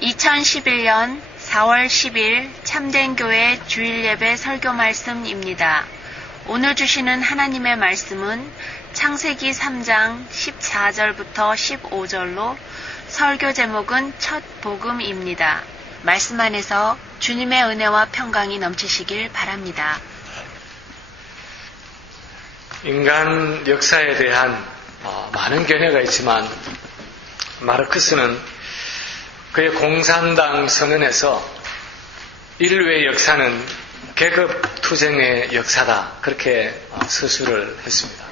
2011년 4월 10일 참된교회 주일예배 설교 말씀입니다. 오늘 주시는 하나님의 말씀은 창세기 3장 14절부터 15절로 설교 제목은 첫 복음입니다. 말씀 안에서 주님의 은혜와 평강이 넘치시길 바랍니다. 인간 역사에 대한 많은 견해가 있지만 마르크스는 그의 공산당 선언에서 인류의 역사는 계급투쟁의 역사다, 그렇게 서술을 했습니다.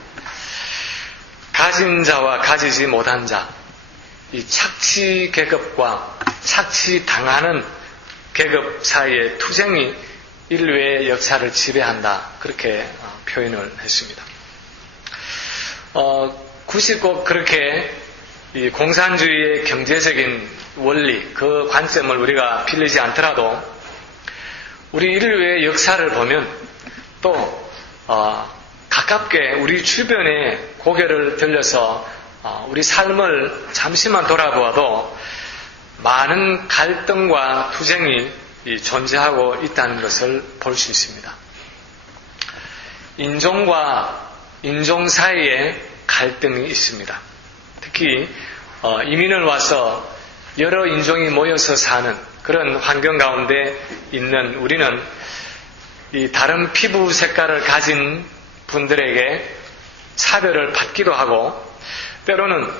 가진 자와 가지지 못한 자, 이 착취 계급과 착취당하는 계급 사이의 투쟁이 인류의 역사를 지배한다, 그렇게 표현을 했습니다. 굳이 꼭 그렇게 이 공산주의의 경제적인 원리, 그 관점을 우리가 빌리지 않더라도 우리 인류의 역사를 보면 또 가깝게 우리 주변에 고개를 들려서 우리 삶을 잠시만 돌아보아도 많은 갈등과 투쟁이 존재하고 있다는 것을 볼 수 있습니다. 인종과 인종 사이에 갈등이 있습니다. 특히 이민을 와서 여러 인종이 모여서 사는 그런 환경 가운데 있는 우리는 이 다른 피부 색깔을 가진 분들에게 차별을 받기도 하고, 때로는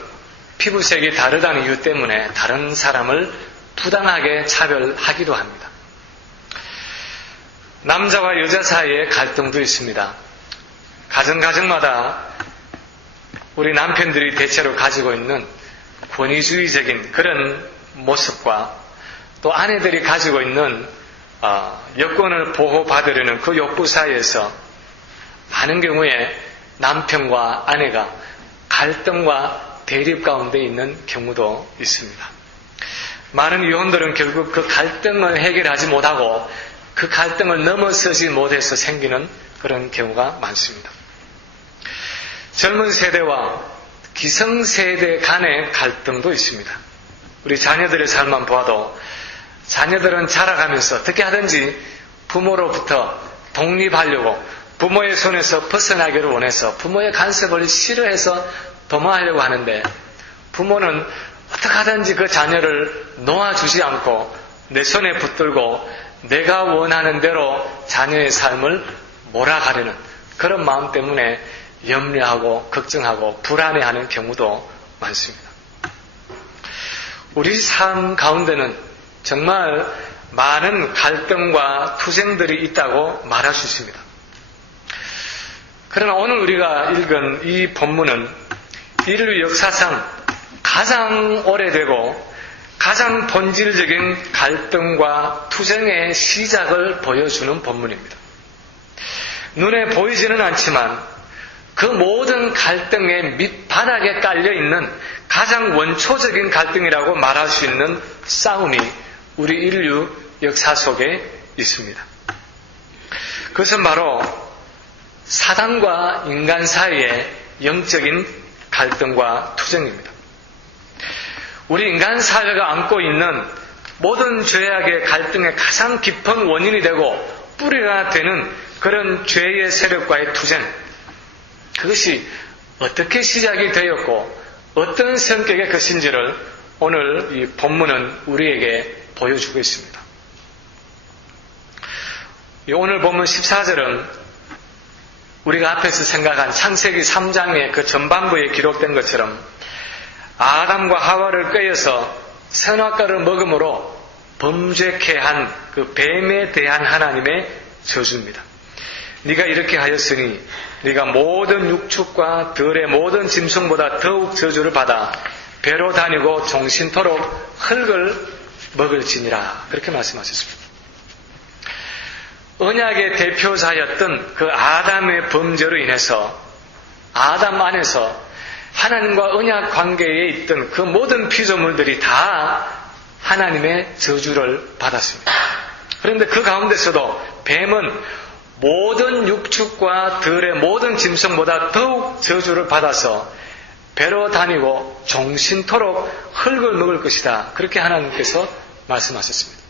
피부색이 다르다는 이유 때문에 다른 사람을 부당하게 차별하기도 합니다. 남자와 여자 사이에 갈등도 있습니다. 가정마다 우리 남편들이 대체로 가지고 있는 권위주의적인 그런 모습과 또 아내들이 가지고 있는 여건을 보호받으려는 그 욕구 사이에서 많은 경우에 남편과 아내가 갈등과 대립 가운데 있는 경우도 있습니다. 많은 이혼들은 결국 그 갈등을 해결하지 못하고 그 갈등을 넘어서지 못해서 생기는 그런 경우가 많습니다. 젊은 세대와 기성세대 간의 갈등도 있습니다. 우리 자녀들의 삶만 보아도 자녀들은 자라가면서 어떻게 하든지 부모로부터 독립하려고, 부모의 손에서 벗어나기를 원해서 부모의 간섭을 싫어해서 도모하려고 하는데, 부모는 어떻게 하든지 그 자녀를 놓아주지 않고 내 손에 붙들고 내가 원하는 대로 자녀의 삶을 몰아가려는 그런 마음 때문에 염려하고 걱정하고 불안해하는 경우도 많습니다. 우리 삶 가운데는 정말 많은 갈등과 투쟁들이 있다고 말할 수 있습니다. 그러나 오늘 우리가 읽은 이 본문은 인류 역사상 가장 오래되고 가장 본질적인 갈등과 투쟁의 시작을 보여주는 본문입니다. 눈에 보이지는 않지만 그 모든 갈등의 밑바닥에 깔려있는 가장 원초적인 갈등이라고 말할 수 있는 싸움이 우리 인류 역사 속에 있습니다. 그것은 바로 사단과 인간 사이의 영적인 갈등과 투쟁입니다. 우리 인간 사회가 안고 있는 모든 죄악의 갈등의 가장 깊은 원인이 되고 뿌리가 되는 그런 죄의 세력과의 투쟁, 그것이 어떻게 시작이 되었고 어떤 성격의 것인지를 오늘 이 본문은 우리에게 보여주고 있습니다. 오늘 본문 14절은 우리가 앞에서 생각한 창세기 3장의 그 전반부에 기록된 것처럼 아담과 하와를 꾀어서 선악과를 먹음으로 범죄케 한 그 뱀에 대한 하나님의 저주입니다. 네가 이렇게 하였으니 네가 모든 육축과 들의 모든 짐승보다 더욱 저주를 받아 배로 다니고 종신토록 흙을 먹을지니라, 그렇게 말씀하셨습니다. 언약의 대표자였던 그 아담의 범죄로 인해서 아담 안에서 하나님과 언약 관계에 있던 그 모든 피조물들이 다 하나님의 저주를 받았습니다. 그런데 그 가운데서도 뱀은 모든 육축과 들의 모든 짐승보다 더욱 저주를 받아서 배로 다니고 종신토록 흙을 먹을 것이다, 그렇게 하나님께서 말씀하셨습니다.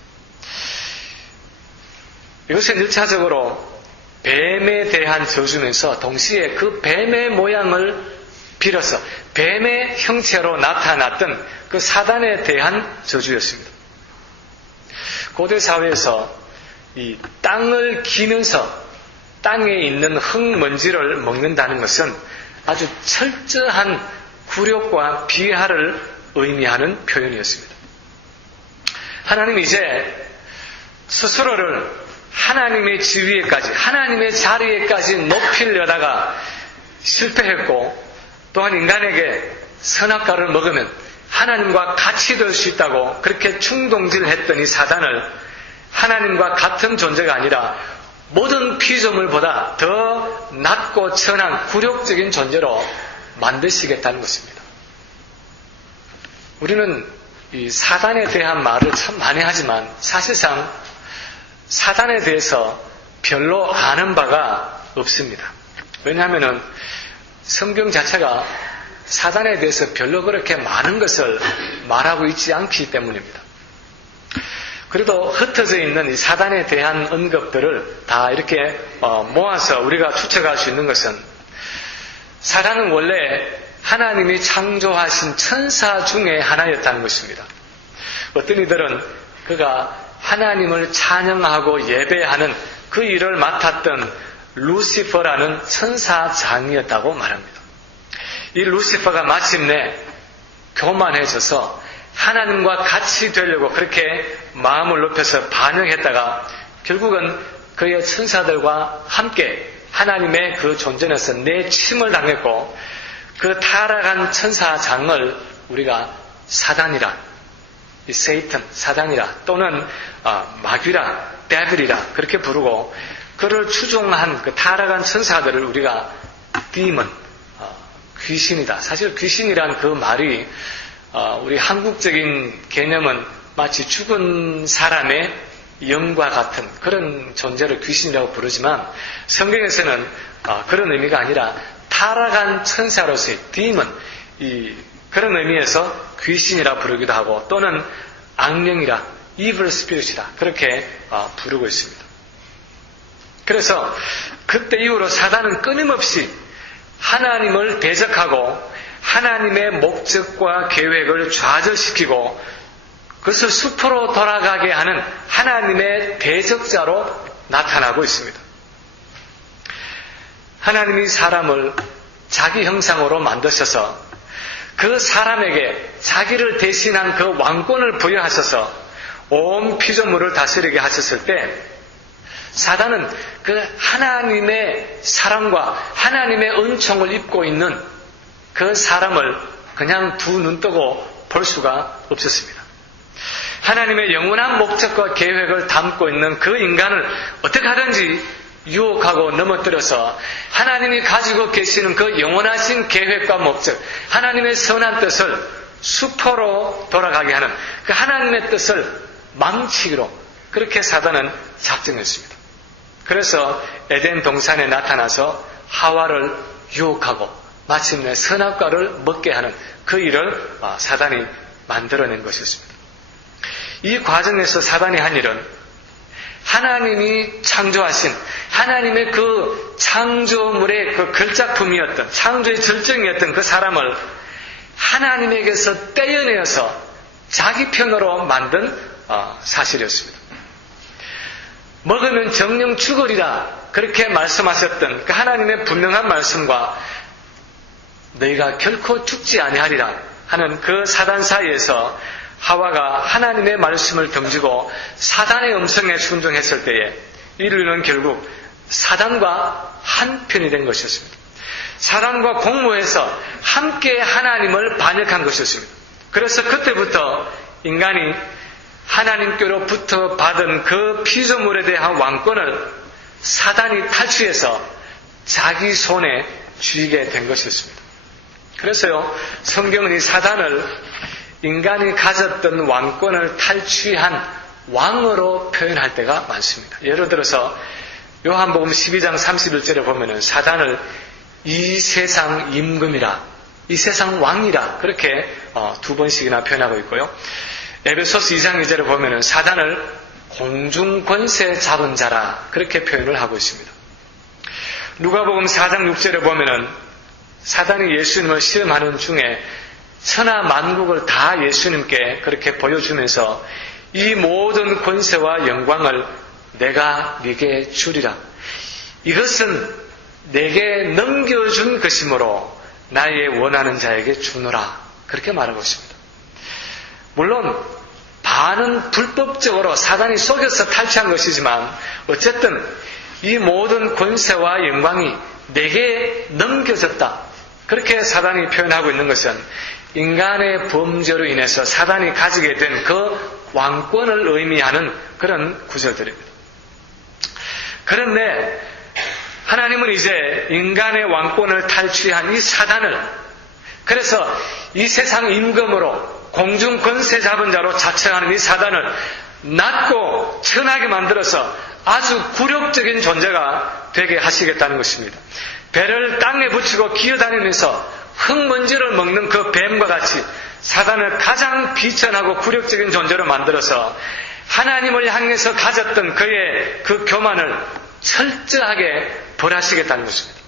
이것은 1차적으로 뱀에 대한 저주면서 동시에 그 뱀의 모양을 빌어서 뱀의 형체로 나타났던 그 사단에 대한 저주였습니다. 고대 사회에서 이 땅을 기면서 땅에 있는 흙먼지를 먹는다는 것은 아주 철저한 굴욕과 비하를 의미하는 표현이었습니다. 하나님이 이제 스스로를 하나님의 지위에까지, 하나님의 자리에까지 높이려다가 실패했고, 또한 인간에게 선악과를 먹으면 하나님과 같이 될 수 있다고 그렇게 충동질했던 이 사단을 하나님과 같은 존재가 아니라 모든 피조물보다 더 낮고 천한 굴욕적인 존재로 만드시겠다는 것입니다. 우리는 이 사단에 대한 말을 참 많이 하지만 사실상 사단에 대해서 별로 아는 바가 없습니다. 왜냐하면 성경 자체가 사단에 대해서 별로 그렇게 많은 것을 말하고 있지 않기 때문입니다. 그래도 흩어져 있는 이 사단에 대한 언급들을 다 이렇게 모아서 우리가 추측할 수 있는 것은, 사단은 원래 하나님이 창조하신 천사 중에 하나였다는 것입니다. 어떤 이들은 그가 하나님을 찬양하고 예배하는 그 일을 맡았던 루시퍼라는 천사장이었다고 말합니다. 이 루시퍼가 마침내 교만해져서 하나님과 같이 되려고 그렇게 마음을 높여서 반응했다가 결국은 그의 천사들과 함께 하나님의 그 존전에서 내침을 당했고, 그 타락한 천사장을 우리가 사단이라, 이 세이튼, 사단이라, 또는 마귀라, 데빌이라 그렇게 부르고, 그를 추종한 그 타락한 천사들을 우리가 디몬, 귀신이다. 사실 귀신이란 그 말이 우리 한국적인 개념은 마치 죽은 사람의 영과 같은 그런 존재를 귀신이라고 부르지만, 성경에서는 그런 의미가 아니라 타락한 천사로서의 디몬, 그런 의미에서 귀신이라 부르기도 하고, 또는 악령이라, evil spirit이라 그렇게 부르고 있습니다. 그래서 그때 이후로 사단은 끊임없이 하나님을 대적하고 하나님의 목적과 계획을 좌절시키고 그것을 숲으로 돌아가게 하는 하나님의 대적자로 나타나고 있습니다. 하나님이 사람을 자기 형상으로 만드셔서 그 사람에게 자기를 대신한 그 왕권을 부여하셔서 온 피조물을 다스리게 하셨을 때, 사단은 그 하나님의 사랑과 하나님의 은총을 입고 있는 그 사람을 그냥 두 눈 뜨고 볼 수가 없었습니다. 하나님의 영원한 목적과 계획을 담고 있는 그 인간을 어떻게 하든지 유혹하고 넘어뜨려서 하나님이 가지고 계시는 그 영원하신 계획과 목적, 하나님의 선한 뜻을 수포로 돌아가게 하는 그 하나님의 뜻을 망치기로 그렇게 사단은 작정했습니다. 그래서 에덴 동산에 나타나서 하와를 유혹하고 마침내 선악과를 먹게 하는 그 일을 사단이 만들어낸 것이었습니다. 이 과정에서 사단이 한 일은 하나님이 창조하신 하나님의 그 창조물의 그 걸작품이었던, 창조의 절정이었던 그 사람을 하나님에게서 떼어내어서 자기 편으로 만든 사실이었습니다. 먹으면 정령 죽으리라 그렇게 말씀하셨던 그 하나님의 분명한 말씀과 너희가 결코 죽지 아니하리라 하는 그 사단 사이에서 하와가 하나님의 말씀을 던지고 사단의 음성에 순종했을 때에 인류는 결국 사단과 한편이 된 것이었습니다. 사단과 공모해서 함께 하나님을 반역한 것이었습니다. 그래서 그때부터 인간이 하나님께로부터 받은 그 피조물에 대한 왕권을 사단이 탈취해서 자기 손에 쥐게 된 것이었습니다. 그래서요, 성경은 이 사단을 인간이 가졌던 왕권을 탈취한 왕으로 표현할 때가 많습니다. 예를 들어서 요한복음 12장 31절에 보면은 사단을 이 세상 임금이라, 이 세상 왕이라 그렇게 두 번씩이나 표현하고 있고요. 에베소서 2장 2절에 보면은 사단을 공중 권세 잡은 자라 그렇게 표현을 하고 있습니다. 누가복음 4장 6절에 보면은 사단이 예수님을 시험하는 중에 천하 만국을 다 예수님께 그렇게 보여주면서 이 모든 권세와 영광을 내가 네게 주리라. 이것은 내게 넘겨준 것이므로 나의 원하는 자에게 주노라. 그렇게 말하고 있습니다. 물론 반은 불법적으로 사단이 속여서 탈취한 것이지만 어쨌든 이 모든 권세와 영광이 내게 넘겨졌다. 그렇게 사단이 표현하고 있는 것은 인간의 범죄로 인해서 사단이 가지게 된 그 왕권을 의미하는 그런 구절들입니다. 그런데 하나님은 이제 인간의 왕권을 탈취한 이 사단을, 그래서 이 세상 임금으로 공중 권세 잡은 자로 자처하는 이 사단을 낮고 천하게 만들어서 아주 굴욕적인 존재가 되게 하시겠다는 것입니다. 배를 땅에 붙이고 기어다니면서 흙먼지를 먹는 그 뱀과 같이 사단을 가장 비천하고 굴욕적인 존재로 만들어서 하나님을 향해서 가졌던 그의 그 교만을 철저하게 벌하시겠다는 것입니다.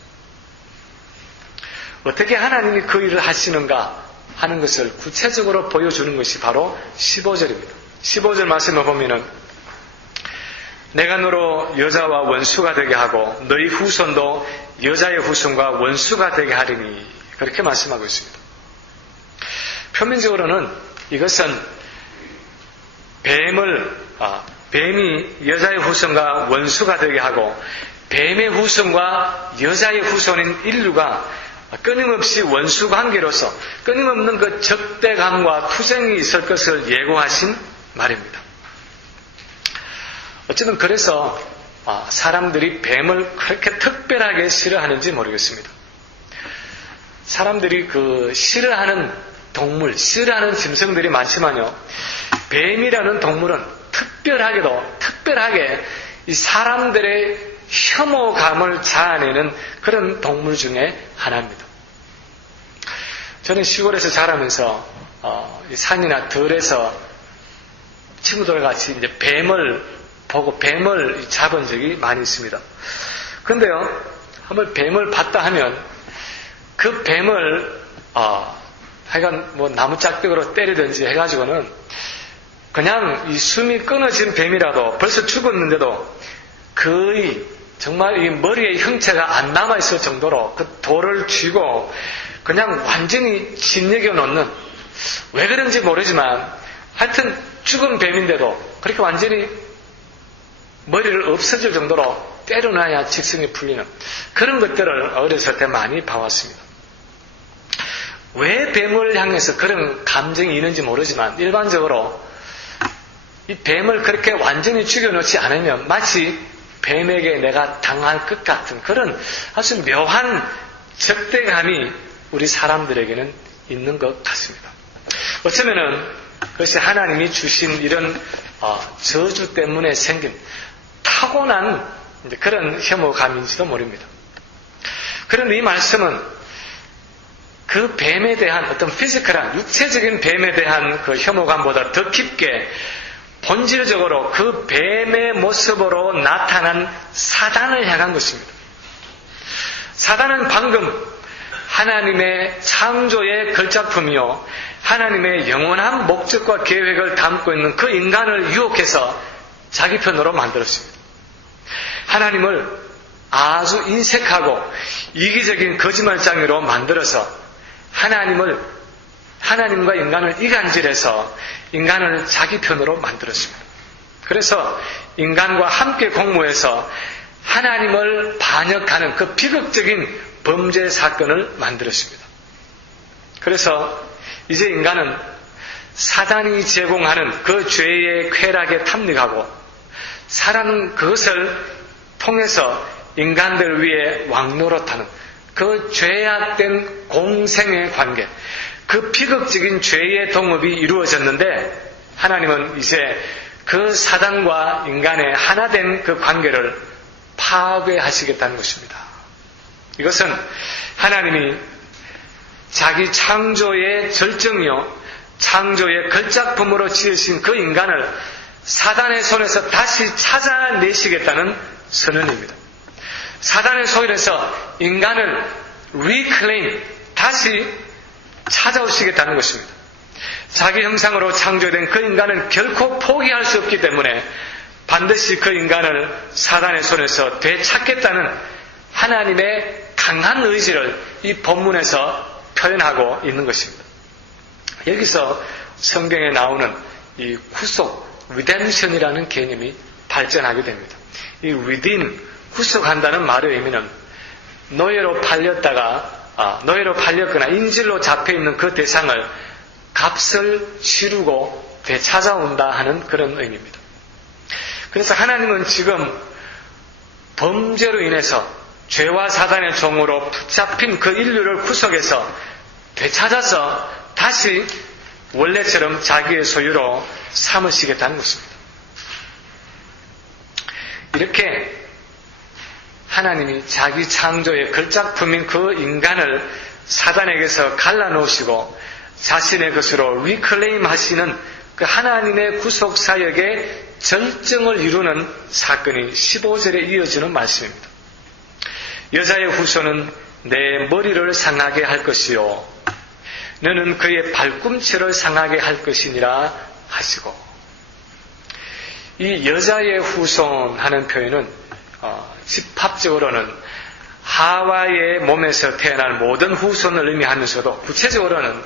어떻게 하나님이 그 일을 하시는가 하는 것을 구체적으로 보여주는 것이 바로 15절입니다. 15절 말씀을 보면은 내가 너로 여자와 원수가 되게 하고 너희 후손도 여자의 후손과 원수가 되게 하리니 그렇게 말씀하고 있습니다. 표면적으로는 이것은 뱀이 여자의 후손과 원수가 되게 하고 뱀의 후손과 여자의 후손인 인류가 끊임없이 원수 관계로서 끊임없는 그 적대감과 투쟁이 있을 것을 예고하신 말입니다. 어쨌든 그래서 사람들이 뱀을 그렇게 특별하게 싫어하는지 모르겠습니다. 사람들이 그 싫어하는 동물, 싫어하는 짐승들이 많지만요, 뱀이라는 동물은 특별하게 이 사람들의 혐오감을 자아내는 그런 동물 중에 하나입니다. 저는 시골에서 자라면서 산이나 들에서 친구들과 같이 이제 뱀을 보고 뱀을 잡은 적이 많이 있습니다. 그런데요, 한번 뱀을 봤다 하면 그 뱀을 하여간 뭐 나무 짝벽으로 때리든지 해가지고는 그냥 이 숨이 끊어진 뱀이라도 벌써 죽었는데도 거의 정말 이 머리에 형체가 안 남아있을 정도로 그 돌을 쥐고 그냥 완전히 짓여겨 놓는, 왜 그런지 모르지만 하여튼 죽은 뱀인데도 그렇게 완전히 머리를 없어질 정도로 때려놔야 직성이 풀리는 그런 것들을 어렸을 때 많이 봐왔습니다. 왜 뱀을 향해서 그런 감정이 있는지 모르지만 일반적으로 이 뱀을 그렇게 완전히 죽여놓지 않으면 마치 뱀에게 내가 당할 것 같은 그런 아주 묘한 적대감이 우리 사람들에게는 있는 것 같습니다. 어쩌면은 그것이 하나님이 주신 이런 저주 때문에 생긴 타고난 그런 혐오감인지도 모릅니다. 그런데 이 말씀은 그 뱀에 대한 어떤 피지컬한 육체적인 뱀에 대한 그 혐오감보다 더 깊게 본질적으로 그 뱀의 모습으로 나타난 사단을 향한 것입니다. 사단은 방금 하나님의 창조의 걸작품이요, 하나님의 영원한 목적과 계획을 담고 있는 그 인간을 유혹해서 자기 편으로 만들었습니다. 하나님을 아주 인색하고 이기적인 거짓말장이로 만들어서 하나님과 인간을 이간질해서 인간을 자기 편으로 만들었습니다. 그래서 인간과 함께 공모해서 하나님을 반역하는 그 비극적인 범죄 사건을 만들었습니다. 그래서 이제 인간은 사단이 제공하는 그 죄의 쾌락에 탐닉하고 그것을 통해서 인간들 위해 왕노릇하는 그 죄악된 공생의 관계, 그 비극적인 죄의 동업이 이루어졌는데 하나님은 이제 그 사단과 인간의 하나된 그 관계를 파괴하시겠다는 것입니다. 이것은 하나님이 자기 창조의 절정이요, 창조의 걸작품으로 지으신 그 인간을 사단의 손에서 다시 찾아내시겠다는 선언입니다. 사단의 손에서 인간을 reclaim, 다시 찾아오시겠다는 것입니다. 자기 형상으로 창조된 그 인간은 결코 포기할 수 없기 때문에 반드시 그 인간을 사단의 손에서 되찾겠다는 하나님의 강한 의지를 이 본문에서 표현하고 있는 것입니다. 여기서 성경에 나오는 이 구속, redemption이라는 개념이 발전하게 됩니다. 이 redeem, 구속한다는 말의 의미는 노예로 팔렸거나 인질로 잡혀있는 그 대상을 값을 치르고 되찾아온다 하는 그런 의미입니다. 그래서 하나님은 지금 범죄로 인해서 죄와 사단의 종으로 붙잡힌 그 인류를 구속해서 되찾아서 다시 원래처럼 자기의 소유로 삼으시겠다는 것입니다. 이렇게 하나님이 자기 창조의 걸작품인 그 인간을 사단에게서 갈라놓으시고 자신의 것으로 리클레임 하시는 그 하나님의 구속 사역의 절정을 이루는 사건이 15절에 이어지는 말씀입니다. 여자의 후손은 내 머리를 상하게 할 것이요 너는 그의 발꿈치를 상하게 할 것이니라 하시고, 이 여자의 후손 하는 표현은 집합적으로는 하와의 몸에서 태어난 모든 후손을 의미하면서도 구체적으로는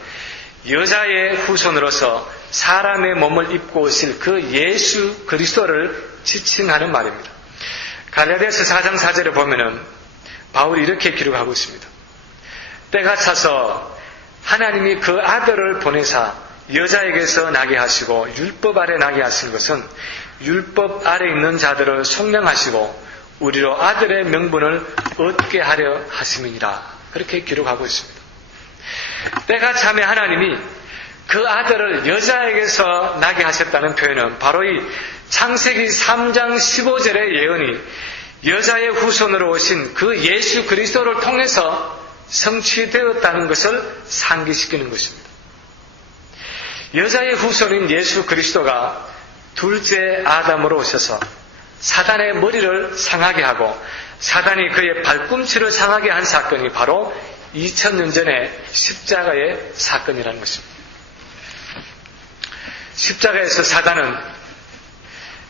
여자의 후손으로서 사람의 몸을 입고 오실 그 예수 그리스도를 지칭하는 말입니다. 갈라디아서 4장 4절에 보면은 바울이 이렇게 기록하고 있습니다. 때가 차서 하나님이 그 아들을 보내사 여자에게서 나게 하시고 율법 아래 나게 하신 것은 율법 아래 있는 자들을 속량하시고 우리로 아들의 명분을 얻게 하려 하심이니라. 그렇게 기록하고 있습니다. 때가 차면 하나님이 그 아들을 여자에게서 나게 하셨다는 표현은 바로 이 창세기 3장 15절의 예언이 여자의 후손으로 오신 그 예수 그리스도를 통해서 성취되었다는 것을 상기시키는 것입니다. 여자의 후손인 예수 그리스도가 둘째 아담으로 오셔서 사단의 머리를 상하게 하고 사단이 그의 발꿈치를 상하게 한 사건이 바로 2000년 전의 십자가의 사건이라는 것입니다. 십자가에서 사단은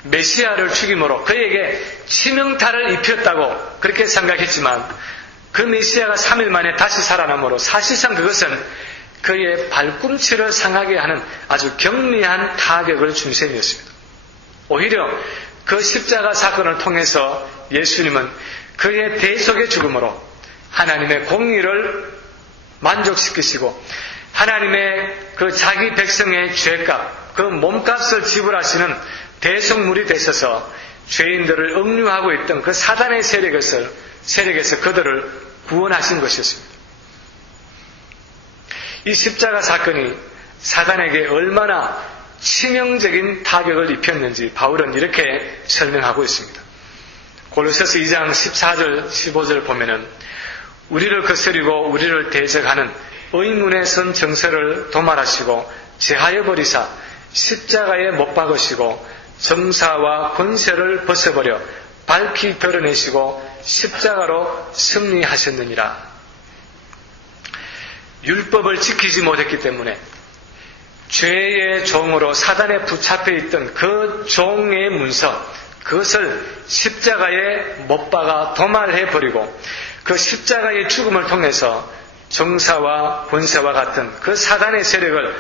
메시아를 죽임으로 그에게 치명타를 입혔다고 그렇게 생각했지만 그 메시아가 3일 만에 다시 살아남으로 사실상 그것은 그의 발꿈치를 상하게 하는 아주 경미한 타격을 준 셈이었습니다. 오히려 그 십자가 사건을 통해서 예수님은 그의 대속의 죽음으로 하나님의 공의를 만족시키시고 하나님의 그 자기 백성의 죄값, 그 몸값을 지불하시는 대속물이 되셔서 죄인들을 억류하고 있던 그 사단의 세력에서 그들을 구원하신 것이었습니다. 이 십자가 사건이 사단에게 얼마나 치명적인 타격을 입혔는지 바울은 이렇게 설명하고 있습니다. 골로새서 2장 14절 15절 보면은 우리를 거스리고 우리를 대적하는 의문의 선 정서를 도말하시고 제하여 버리사 십자가에 못 박으시고 정사와 권세를 벗어버려 밝히 드러내시고 십자가로 승리하셨느니라. 율법을 지키지 못했기 때문에 죄의 종으로 사단에 붙잡혀 있던 그 종의 문서, 그것을 십자가에 못 박아 도말해 버리고 그 십자가의 죽음을 통해서 정사와 권세와 같은 그 사단의 세력을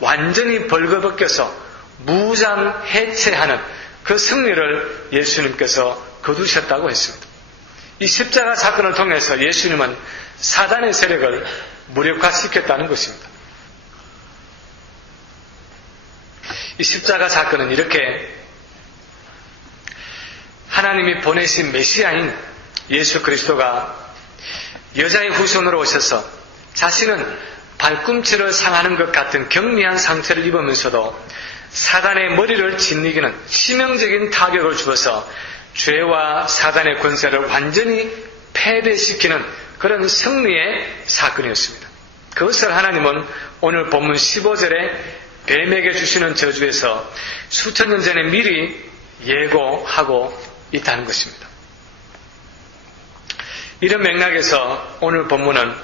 완전히 벌거벗겨서 무장 해체하는 그 승리를 예수님께서 거두셨다고 했습니다. 이 십자가 사건을 통해서 예수님은 사단의 세력을 무력화시켰다는 것입니다. 이 십자가 사건은 이렇게 하나님이 보내신 메시아인 예수 그리스도가 여자의 후손으로 오셔서 자신은 발꿈치를 상하는 것 같은 경미한 상처를 입으면서도 사단의 머리를 짓이기는 치명적인 타격을 주어서 죄와 사단의 권세를 완전히 패배시키는 그런 승리의 사건이었습니다. 그것을 하나님은 오늘 본문 15절에 뱀에게 주시는 저주에서 수천 년 전에 미리 예고하고 있다는 것입니다. 이런 맥락에서 오늘 본문은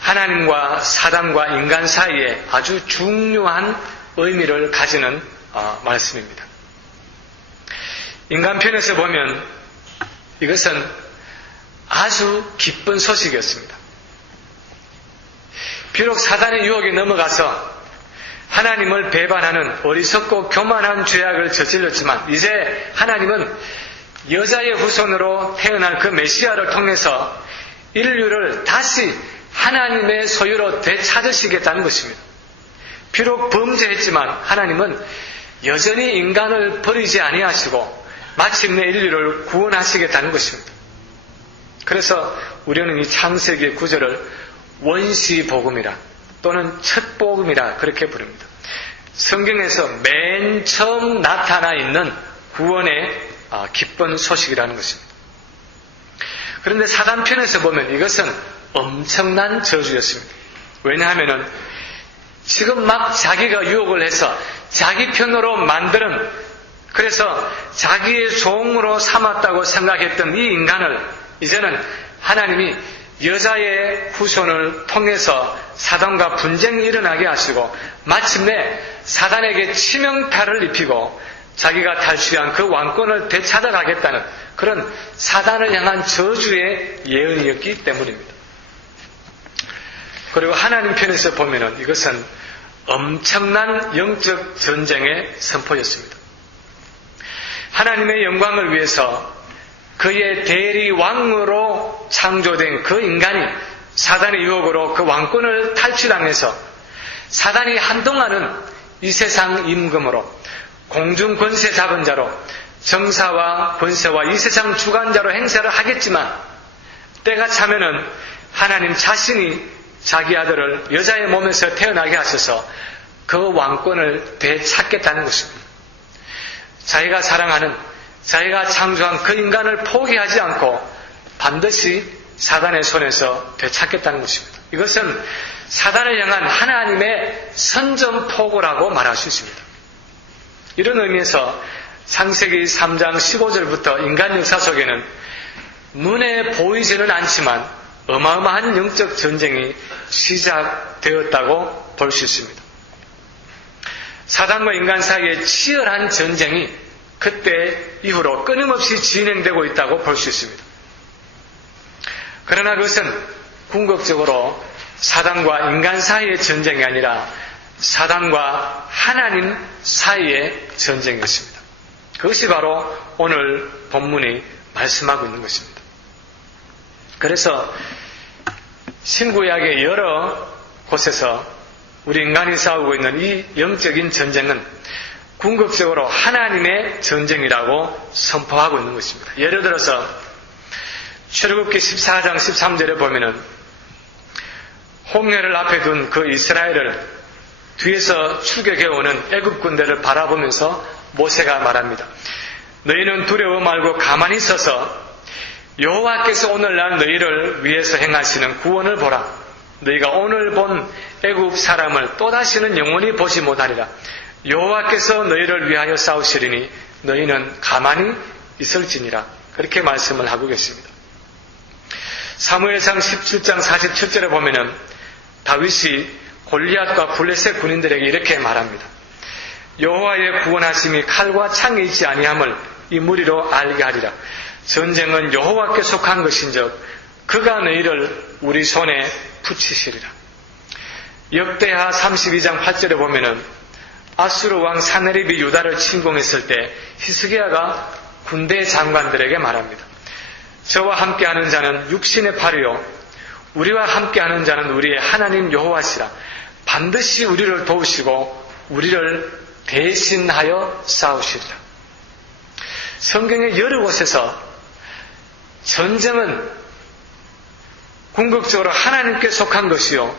하나님과 사단과 인간 사이에 아주 중요한 의미를 가지는 말씀입니다. 인간 편에서 보면 이것은 아주 기쁜 소식이었습니다. 비록 사단의 유혹에 넘어가서 하나님을 배반하는 어리석고 교만한 죄악을 저질렀지만 이제 하나님은 여자의 후손으로 태어날 그 메시아를 통해서 인류를 다시 하나님의 소유로 되찾으시겠다는 것입니다. 비록 범죄했지만 하나님은 여전히 인간을 버리지 아니하시고 마침내 인류를 구원하시겠다는 것입니다. 그래서 우리는 이 창세기 9절을 원시복음이라 또는 첫복음이라 그렇게 부릅니다. 성경에서 맨 처음 나타나 있는 구원의 기쁜 소식이라는 것입니다. 그런데 사단 편에서 보면 이것은 엄청난 저주였습니다. 왜냐하면 지금 막 자기가 유혹을 해서 자기 편으로 만드는, 그래서 자기의 종으로 삼았다고 생각했던 이 인간을 이제는 하나님이 여자의 후손을 통해서 사단과 분쟁이 일어나게 하시고 마침내 사단에게 치명타를 입히고 자기가 탈취한 그 왕권을 되찾아가겠다는 그런 사단을 향한 저주의 예언이었기 때문입니다. 그리고 하나님 편에서 보면은 이것은 엄청난 영적 전쟁의 선포였습니다. 하나님의 영광을 위해서 그의 대리왕으로 창조된 그 인간이 사단의 유혹으로 그 왕권을 탈취당해서 사단이 한동안은 이 세상 임금으로 공중 권세 잡은 자로 정사와 권세와 이 세상 주관자로 행세를 하겠지만 때가 차면은 하나님 자신이 자기 아들을 여자의 몸에서 태어나게 하셔서 그 왕권을 되찾겠다는 것입니다. 자기가 사랑하는, 자기가 창조한 그 인간을 포기하지 않고 반드시 사단의 손에서 되찾겠다는 것입니다. 이것은 사단을 향한 하나님의 선전포고라고 말할 수 있습니다. 이런 의미에서 창세기 3장 15절부터 인간 역사 속에는 눈에 보이지는 않지만 어마어마한 영적 전쟁이 시작되었다고 볼 수 있습니다. 사단과 인간 사이의 치열한 전쟁이 그때 이후로 끊임없이 진행되고 있다고 볼 수 있습니다. 그러나 그것은 궁극적으로 사단과 인간 사이의 전쟁이 아니라 사단과 하나님 사이의 전쟁이었습니다. 그것이 바로 오늘 본문이 말씀하고 있는 것입니다. 그래서 신구약의 여러 곳에서 우리 인간이 싸우고 있는 이 영적인 전쟁은 궁극적으로 하나님의 전쟁이라고 선포하고 있는 것입니다. 예를 들어서 출애굽기 14장 13절에 보면은 홍해를 앞에 둔 그 이스라엘을 뒤에서 추격해오는 애굽 군대를 바라보면서 모세가 말합니다. 너희는 두려워 말고 가만히 있어서 여호와께서 오늘날 너희를 위해서 행하시는 구원을 보라. 너희가 오늘 본 애굽 사람을 또다시는 영원히 보지 못하리라. 여호와께서 너희를 위하여 싸우시리니 너희는 가만히 있을지니라. 그렇게 말씀을 하고 계십니다. 사무엘상 17장 47절에 보면은 다윗이 골리앗과 블레셋 군인들에게 이렇게 말합니다. 여호와의 구원하심이 칼과 창에 있지 아니함을 이 무리로 알게 하리라. 전쟁은 여호와께 속한 것인즉 그가 너희를 우리 손에 붙이시리라. 역대하 32장 8절에 보면은 아수르 왕 사네립이 유다를 침공했을 때 히스기야가 군대 장관들에게 말합니다. 저와 함께하는 자는 육신의 팔이요 우리와 함께하는 자는 우리의 하나님 여호와시라. 반드시 우리를 도우시고 우리를 대신하여 싸우시리라. 성경의 여러 곳에서 전쟁은 궁극적으로 하나님께 속한 것이요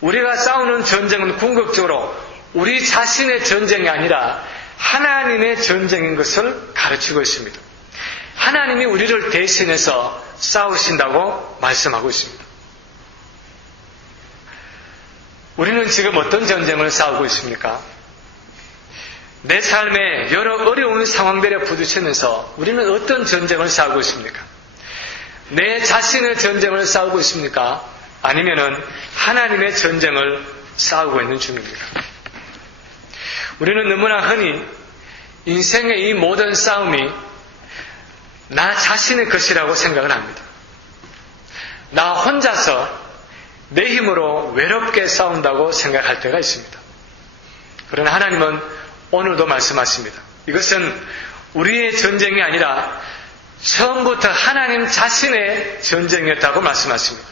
우리가 싸우는 전쟁은 궁극적으로 우리 자신의 전쟁이 아니라 하나님의 전쟁인 것을 가르치고 있습니다. 하나님이 우리를 대신해서 싸우신다고 말씀하고 있습니다. 우리는 지금 어떤 전쟁을 싸우고 있습니까? 내 삶에 여러 어려운 상황들에 부딪히면서 우리는 어떤 전쟁을 싸우고 있습니까? 내 자신의 전쟁을 싸우고 있습니까? 아니면은 하나님의 전쟁을 싸우고 있는 중입니까? 우리는 너무나 흔히 인생의 이 모든 싸움이 나 자신의 것이라고 생각을 합니다. 나 혼자서 내 힘으로 외롭게 싸운다고 생각할 때가 있습니다. 그러나 하나님은 오늘도 말씀하십니다. 이것은 우리의 전쟁이 아니라 처음부터 하나님 자신의 전쟁이었다고 말씀하십니다.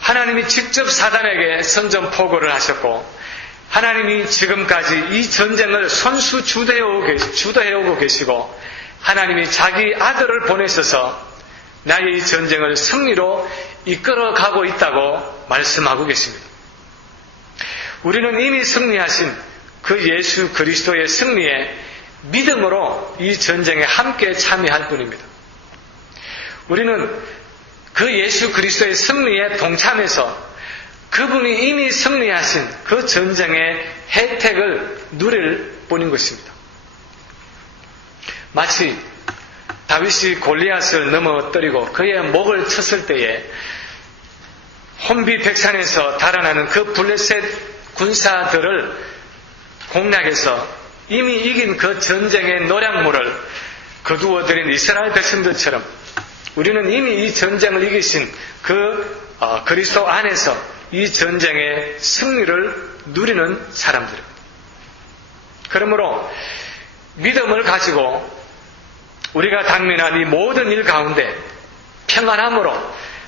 하나님이 직접 사단에게 선전포고를 하셨고 하나님이 지금까지 이 전쟁을 손수 주도해오고 계시고 하나님이 자기 아들을 보내셔서 나의 이 전쟁을 승리로 이끌어가고 있다고 말씀하고 계십니다. 우리는 이미 승리하신 그 예수 그리스도의 승리에 믿음으로 이 전쟁에 함께 참여할 뿐입니다. 우리는 그 예수 그리스도의 승리에 동참해서 그분이 이미 승리하신 그 전쟁의 혜택을 누릴 뿐인 것입니다. 마치 다윗이 골리앗을 넘어뜨리고 그의 목을 쳤을 때에 혼비백산에서 달아나는 그 블레셋 군사들을 공략해서 이미 이긴 그 전쟁의 노략물을 거두어들인 이스라엘 백성들처럼 우리는 이미 이 전쟁을 이기신 그 그리스도 안에서 이 전쟁의 승리를 누리는 사람들입니다. 그러므로 믿음을 가지고 우리가 당면한 이 모든 일 가운데 평안함으로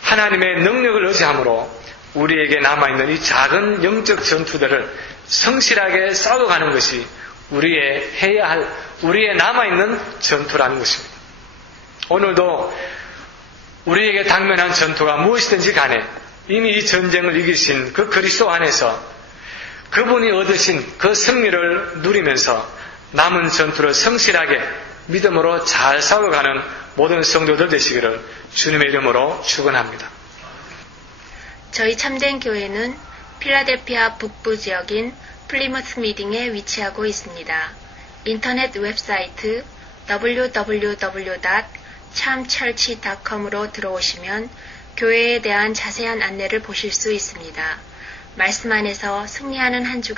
하나님의 능력을 의지함으로 우리에게 남아있는 이 작은 영적 전투들을 성실하게 싸워가는 것이 우리의 해야 할, 우리의 남아있는 전투라는 것입니다. 오늘도 우리에게 당면한 전투가 무엇이든지 간에 이미 이 전쟁을 이기신 그 그리스도 안에서 그분이 얻으신 그 승리를 누리면서 남은 전투를 성실하게 믿음으로 잘 싸워가는 모든 성도들 되시기를 주님의 이름으로 축원합니다. 저희 참된교회는 필라델피아 북부 지역인 플리머스 미딩에 위치하고 있습니다. 인터넷 웹사이트 www.chamchurch.com으로 들어오시면 교회에 대한 자세한 안내를 보실 수 있습니다. 말씀 안에서 승리하는 한 주간